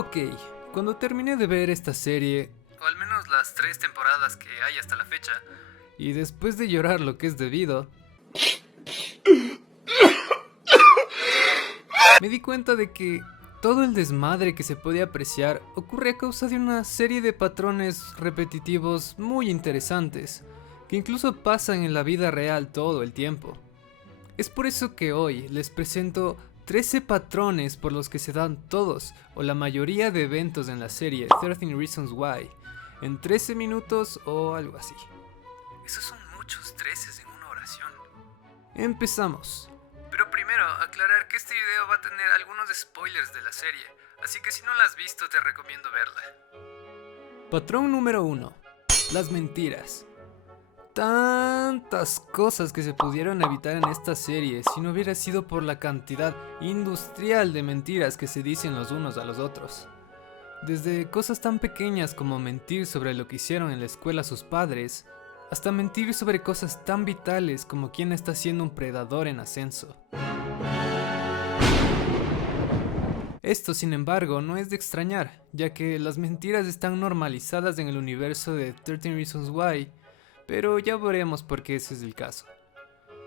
Ok, cuando terminé de ver esta serie, o al menos las 3 temporadas que hay hasta la fecha, y después de llorar lo que es debido, me di cuenta de que todo el desmadre que se puede apreciar ocurre a causa de una serie de patrones repetitivos muy interesantes, que incluso pasan en la vida real todo el tiempo. Es por eso que hoy les presento 13 patrones por los que se dan todos o la mayoría de eventos en la serie 13 Reasons Why en 13 minutos o algo así. Esos son muchos 13 en una oración. Empezamos. Pero primero, aclarar que este video va a tener algunos spoilers de la serie, así que si no la has visto te recomiendo verla. Patrón número 1. Las mentiras. Tantas cosas que se pudieron evitar en esta serie si no hubiera sido por la cantidad industrial de mentiras que se dicen los unos a los otros. Desde cosas tan pequeñas como mentir sobre lo que hicieron en la escuela sus padres, hasta mentir sobre cosas tan vitales como quién está siendo un predador en ascenso. Esto, sin embargo, no es de extrañar, ya que las mentiras están normalizadas en el universo de 13 Reasons Why, pero ya veremos por qué ese es el caso.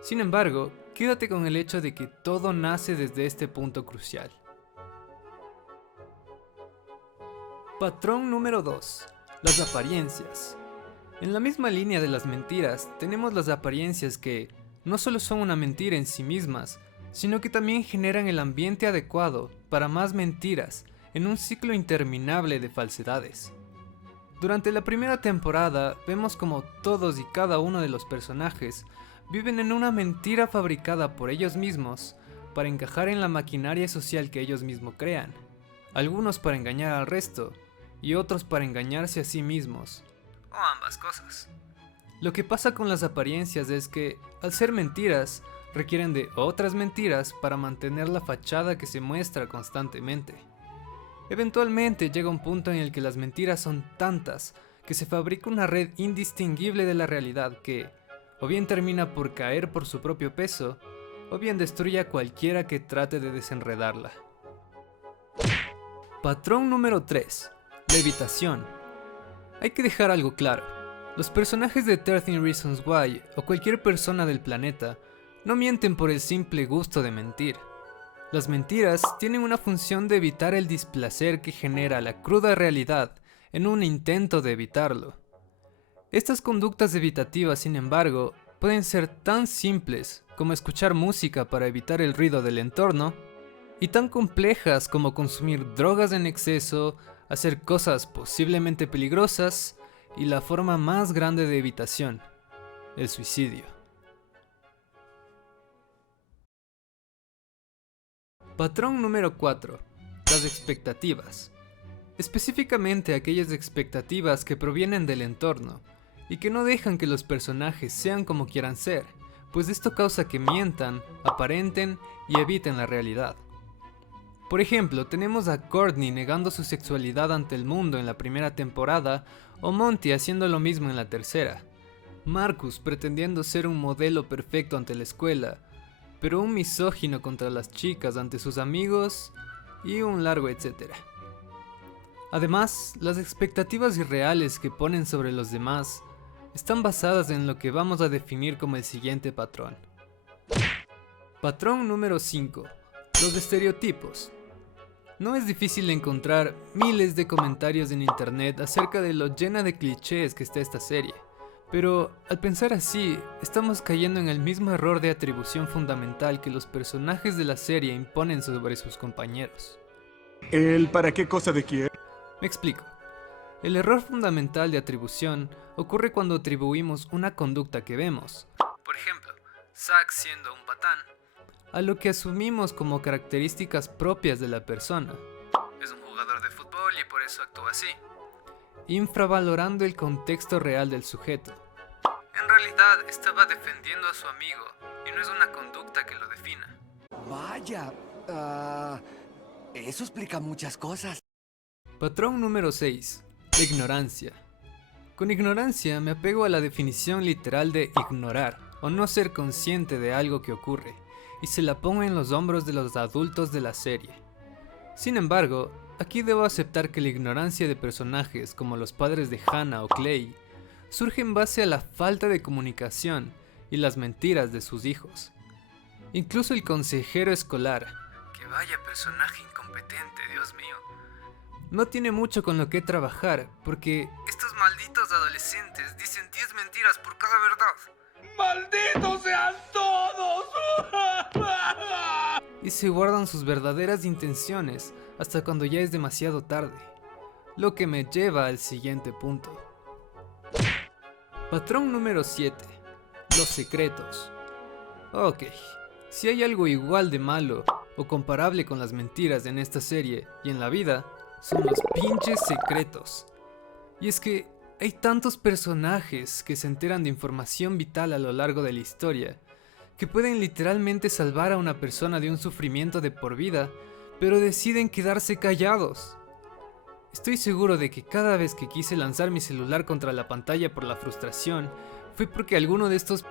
Sin embargo, quédate con el hecho de que todo nace desde este punto crucial. Patrón número 2. Las apariencias. En la misma línea de las mentiras, tenemos las apariencias que no solo son una mentira en sí mismas, sino que también generan el ambiente adecuado para más mentiras en un ciclo interminable de falsedades. Durante la primera temporada vemos como todos y cada uno de los personajes viven en una mentira fabricada por ellos mismos para encajar en la maquinaria social que ellos mismos crean, algunos para engañar al resto y otros para engañarse a sí mismos, o ambas cosas. Lo que pasa con las apariencias es que, al ser mentiras, requieren de otras mentiras para mantener la fachada que se muestra constantemente. Eventualmente llega un punto en el que las mentiras son tantas que se fabrica una red indistinguible de la realidad que, o bien termina por caer por su propio peso, o bien destruye a cualquiera que trate de desenredarla. Patrón número 3. La evitación. Hay que dejar algo claro. Los personajes de 13 Reasons Why o cualquier persona del planeta no mienten por el simple gusto de mentir. Las mentiras tienen una función de evitar el displacer que genera la cruda realidad en un intento de evitarlo. Estas conductas evitativas, sin embargo, pueden ser tan simples como escuchar música para evitar el ruido del entorno, y tan complejas como consumir drogas en exceso, hacer cosas posiblemente peligrosas, y la forma más grande de evitación, el suicidio. Patrón número 4. Las expectativas. Específicamente aquellas expectativas que provienen del entorno y que no dejan que los personajes sean como quieran ser, pues esto causa que mientan, aparenten y eviten la realidad. Por ejemplo, tenemos a Courtney negando su sexualidad ante el mundo en la primera temporada, o Monty haciendo lo mismo en la tercera. Marcus pretendiendo ser un modelo perfecto ante la escuela, pero un misógino contra las chicas ante sus amigos, y un largo etcétera. Además, las expectativas irreales que ponen sobre los demás están basadas en lo que vamos a definir como el siguiente patrón. Patrón número 5. Los estereotipos. No es difícil encontrar miles de comentarios en internet acerca de lo llena de clichés que está esta serie, pero al pensar así, estamos cayendo en el mismo error de atribución fundamental que los personajes de la serie imponen sobre sus compañeros. ¿El para qué cosa de quién? Me explico. El error fundamental de atribución ocurre cuando atribuimos una conducta que vemos, por ejemplo, Zack siendo un patán, a lo que asumimos como características propias de la persona. Es un jugador de fútbol y por eso actúa así. Infravalorando el contexto real del sujeto. En realidad estaba defendiendo a su amigo y no es una conducta que lo defina. Vaya, eso explica muchas cosas. Patrón número 6. La ignorancia. Con ignorancia me apego a la definición literal de ignorar o no ser consciente de algo que ocurre, y se la pongo en los hombros de los adultos de la serie. Sin embargo, aquí debo aceptar que la ignorancia de personajes como los padres de Hannah o Clay surge en base a la falta de comunicación y las mentiras de sus hijos. Incluso el consejero escolar, que vaya personaje incompetente, Dios mío, no tiene mucho con lo que trabajar porque estos malditos adolescentes dicen 10 mentiras por cada verdad. ¡Malditos sean todos! Y se guardan sus verdaderas intenciones hasta cuando ya es demasiado tarde. Lo que me lleva al siguiente punto. Patrón número 7. Los secretos. Ok, si hay algo igual de malo o comparable con las mentiras en esta serie y en la vida, son los pinches secretos. Y es que hay tantos personajes que se enteran de información vital a lo largo de la historia, que pueden literalmente salvar a una persona de un sufrimiento de por vida, pero deciden quedarse callados. Estoy seguro de que cada vez que quise lanzar mi celular contra la pantalla por la frustración, fue porque alguno de estos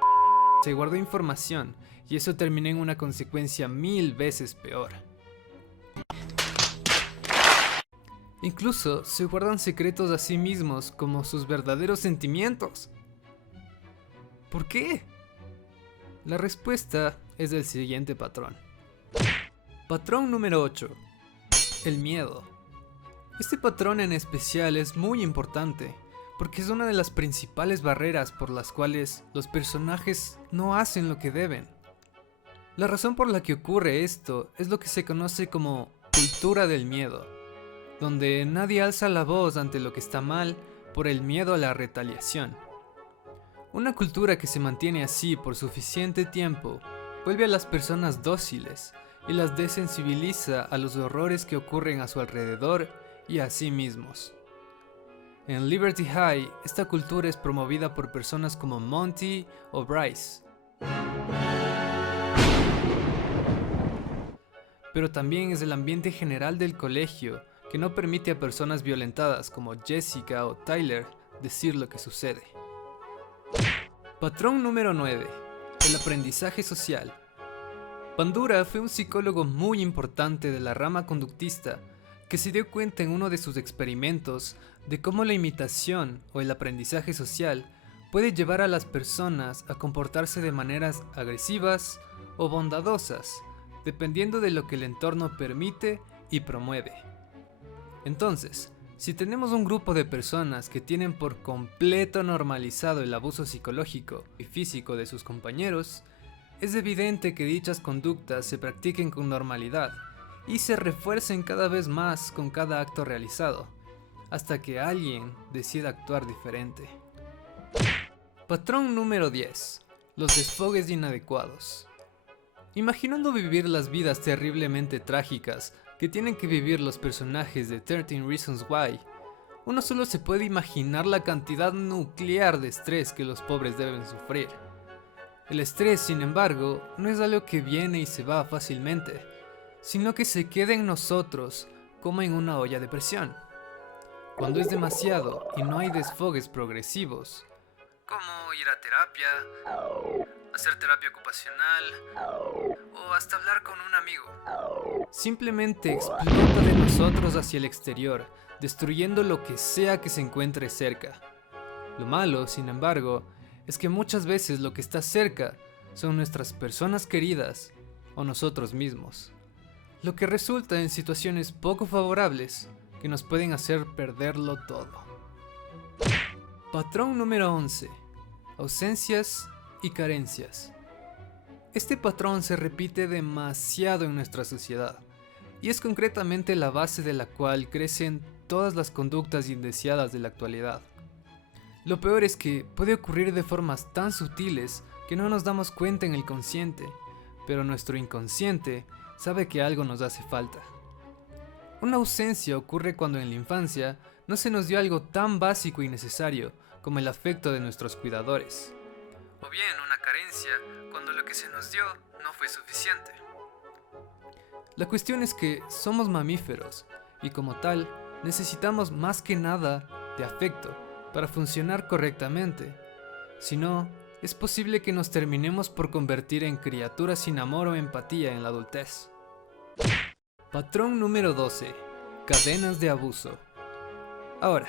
se guardó información, y eso terminó en una consecuencia 1000 veces peor. Incluso se guardan secretos a sí mismos como sus verdaderos sentimientos. ¿Por qué? La respuesta es del siguiente patrón. Patrón número 8. El miedo. Este patrón en especial es muy importante, porque es una de las principales barreras por las cuales los personajes no hacen lo que deben. La razón por la que ocurre esto es lo que se conoce como cultura del miedo, donde nadie alza la voz ante lo que está mal por el miedo a la retaliación. Una cultura que se mantiene así por suficiente tiempo vuelve a las personas dóciles y las desensibiliza a los horrores que ocurren a su alrededor y a sí mismos. En Liberty High, esta cultura es promovida por personas como Monty o Bryce. Pero también es el ambiente general del colegio que no permite a personas violentadas como Jessica o Tyler decir lo que sucede. Patrón número 9. El aprendizaje social. Bandura fue un psicólogo muy importante de la rama conductista que se dio cuenta en uno de sus experimentos de cómo la imitación o el aprendizaje social puede llevar a las personas a comportarse de maneras agresivas o bondadosas, dependiendo de lo que el entorno permite y promueve. Entonces, si tenemos un grupo de personas que tienen por completo normalizado el abuso psicológico y físico de sus compañeros, es evidente que dichas conductas se practiquen con normalidad y se refuercen cada vez más con cada acto realizado, hasta que alguien decida actuar diferente. Patrón número 10. Los desfogues inadecuados. Imaginando vivir las vidas terriblemente trágicas que tienen que vivir los personajes de 13 Reasons Why, uno solo se puede imaginar la cantidad nuclear de estrés que los pobres deben sufrir. El estrés, sin embargo, no es algo que viene y se va fácilmente, sino que se queda en nosotros como en una olla de presión. Cuando es demasiado y no hay desfogues progresivos, como ir a terapia, hacer terapia ocupacional o hasta hablar con un amigo, simplemente explota de nosotros hacia el exterior, destruyendo lo que sea que se encuentre cerca. Lo malo, sin embargo, es que muchas veces lo que está cerca son nuestras personas queridas o nosotros mismos, lo que resulta en situaciones poco favorables que nos pueden hacer perderlo todo. Patrón número 11. Ausencias y carencias. Este patrón se repite demasiado en nuestra sociedad y es concretamente la base de la cual crecen todas las conductas indeseadas de la actualidad. Lo peor es que puede ocurrir de formas tan sutiles que no nos damos cuenta en el consciente, pero nuestro inconsciente sabe que algo nos hace falta. Una ausencia ocurre cuando en la infancia no se nos dio algo tan básico y necesario como el afecto de nuestros cuidadores. O bien una carencia cuando lo que se nos dio no fue suficiente. La cuestión es que somos mamíferos y como tal necesitamos más que nada de afecto para funcionar correctamente. Si no, es posible que nos terminemos por convertir en criaturas sin amor o empatía en la adultez. Patrón número 12. Cadenas de abuso. Ahora,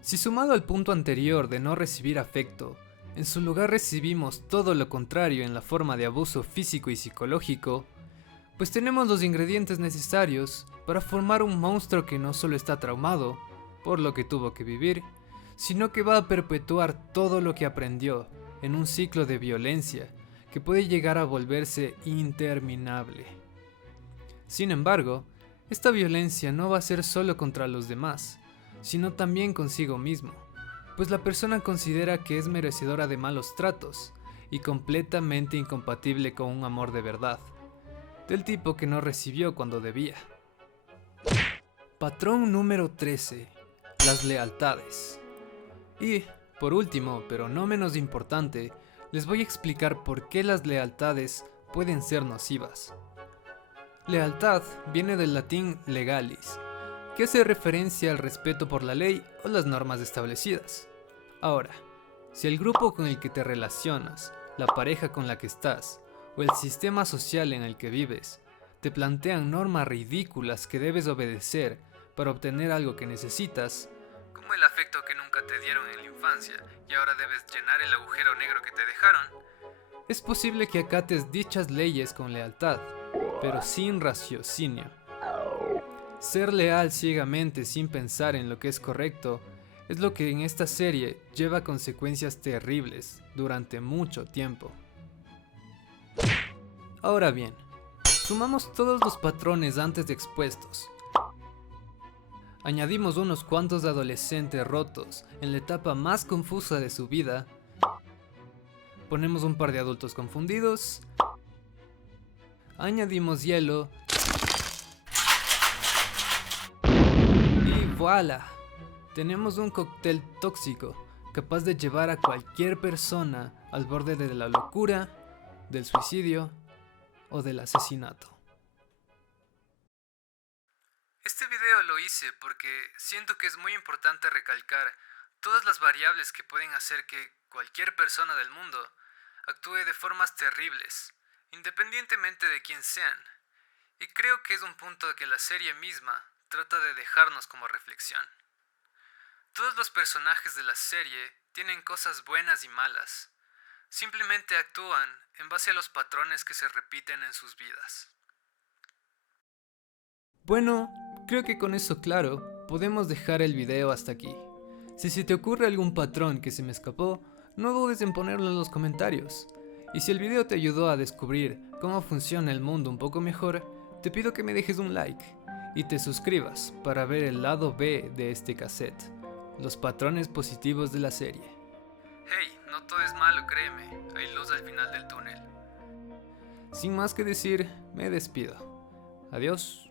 si sumado al punto anterior de no recibir afecto, en su lugar recibimos todo lo contrario en la forma de abuso físico y psicológico, pues tenemos los ingredientes necesarios para formar un monstruo que no solo está traumado por lo que tuvo que vivir, sino que va a perpetuar todo lo que aprendió en un ciclo de violencia que puede llegar a volverse interminable. Sin embargo, esta violencia no va a ser solo contra los demás, sino también consigo mismo, pues la persona considera que es merecedora de malos tratos y completamente incompatible con un amor de verdad, del tipo que no recibió cuando debía. Patrón número 13. Las lealtades. Y, por último, pero no menos importante, les voy a explicar por qué las lealtades pueden ser nocivas. Lealtad viene del latín legalis, que hace referencia al respeto por la ley o las normas establecidas. Ahora, si el grupo con el que te relacionas, la pareja con la que estás, o el sistema social en el que vives, te plantean normas ridículas que debes obedecer para obtener algo que necesitas, como el afecto que nunca te dieron en la infancia y ahora debes llenar el agujero negro que te dejaron, es posible que acates dichas leyes con lealtad, pero sin raciocinio. Ser leal ciegamente sin pensar en lo que es correcto es lo que en esta serie lleva a consecuencias terribles durante mucho tiempo. Ahora bien, sumamos todos los patrones antes expuestos. Añadimos unos cuantos adolescentes rotos en la etapa más confusa de su vida. Ponemos un par de adultos confundidos. Añadimos hielo. Y voilà. Tenemos un cóctel tóxico capaz de llevar a cualquier persona al borde de la locura, del suicidio o del asesinato. Este video lo hice porque siento que es muy importante recalcar todas las variables que pueden hacer que cualquier persona del mundo actúe de formas terribles, independientemente de quién sean. Y creo que es un punto que la serie misma trata de dejarnos como reflexión. Todos los personajes de la serie tienen cosas buenas y malas. Simplemente actúan en base a los patrones que se repiten en sus vidas. Bueno, creo que con eso claro, podemos dejar el video hasta aquí. Si se te ocurre algún patrón que se me escapó, no dudes en ponerlo en los comentarios. Y si el video te ayudó a descubrir cómo funciona el mundo un poco mejor, te pido que me dejes un like y te suscribas para ver el lado B de este cassette, los patrones positivos de la serie. Hey, no todo es malo, créeme, hay luz al final del túnel. Sin más que decir, me despido. Adiós.